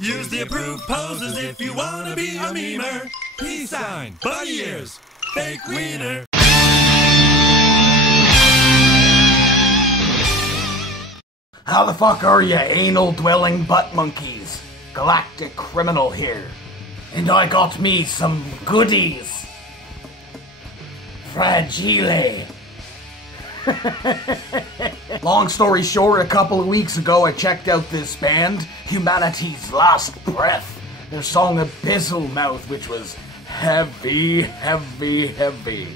Use the approved poses if you wanna be a memer. Peace sign, bunny ears, fake wiener. How the fuck are ya, anal-dwelling butt monkeys? Galactic Criminal here. And I got me some goodies. Fragile. Long story short, a couple of weeks ago I checked out this band, Humanity's Last Breath. Their song Abyssal Mouth, which was heavy, heavy, heavy.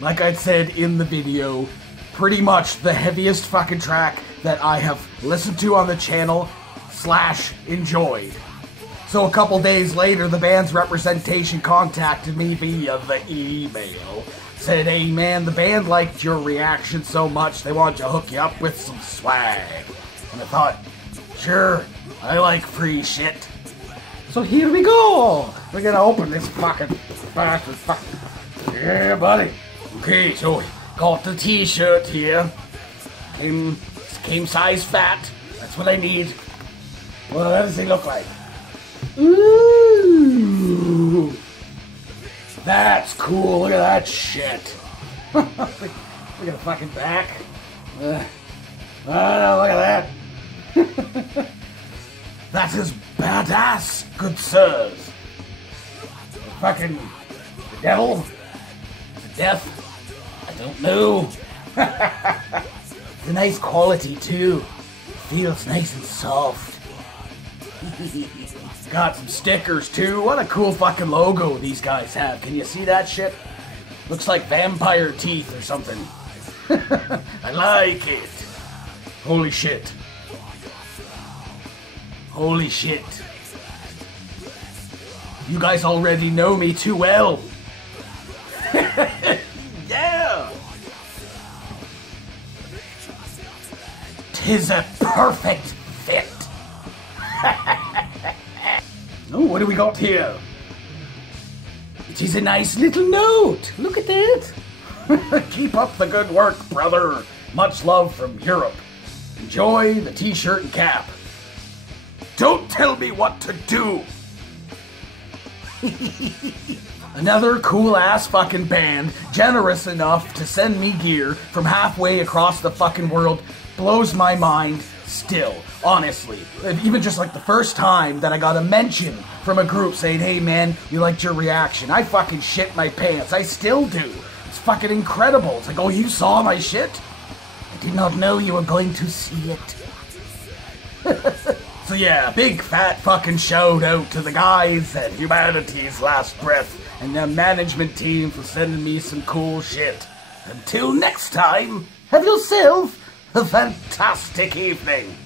Like I said in the video, pretty much the heaviest fucking track that I have listened to on the channel / enjoyed. So a couple days later, the band's representation contacted me via the email. Said, hey man, the band liked your reaction so much they want to hook you up with some swag. And I thought, sure, I like free shit. So here we go. We're gonna open this fucking bastard fucking. Yeah, buddy. Okay, so got the t-shirt here. Came size fat. That's what I need. What does he look like? Ooh. That's cool. Look at that shit. Look at the fucking back. Oh no, look at that. That is badass, good sirs. The devil? The death? I don't know. It's a nice quality too. It feels nice and soft. Got some stickers too. What a cool fucking logo these guys have. Can you see that shit? Looks like vampire teeth or something. I like it. Holy shit. Holy shit. You guys already know me too well. Yeah. Tis a perfect fit. Oh, what do we got here? It is a nice little note. Look at that. Keep up the good work, brother. Much love from Europe. Enjoy the t-shirt and cap. Don't tell me what to do. Another cool-ass fucking band, generous enough to send me gear from halfway across the fucking world, blows my mind still, honestly. Even just like the first time that I got a mention from a group saying, hey man, we liked your reaction, I fucking shit my pants. I still do. It's fucking incredible. It's like, oh, you saw my shit? I did not know you were going to see it. So yeah, big fat fucking shout out to the guys at Humanity's Last Breath and their management team for sending me some cool shit. Until next time, have yourself a fantastic evening.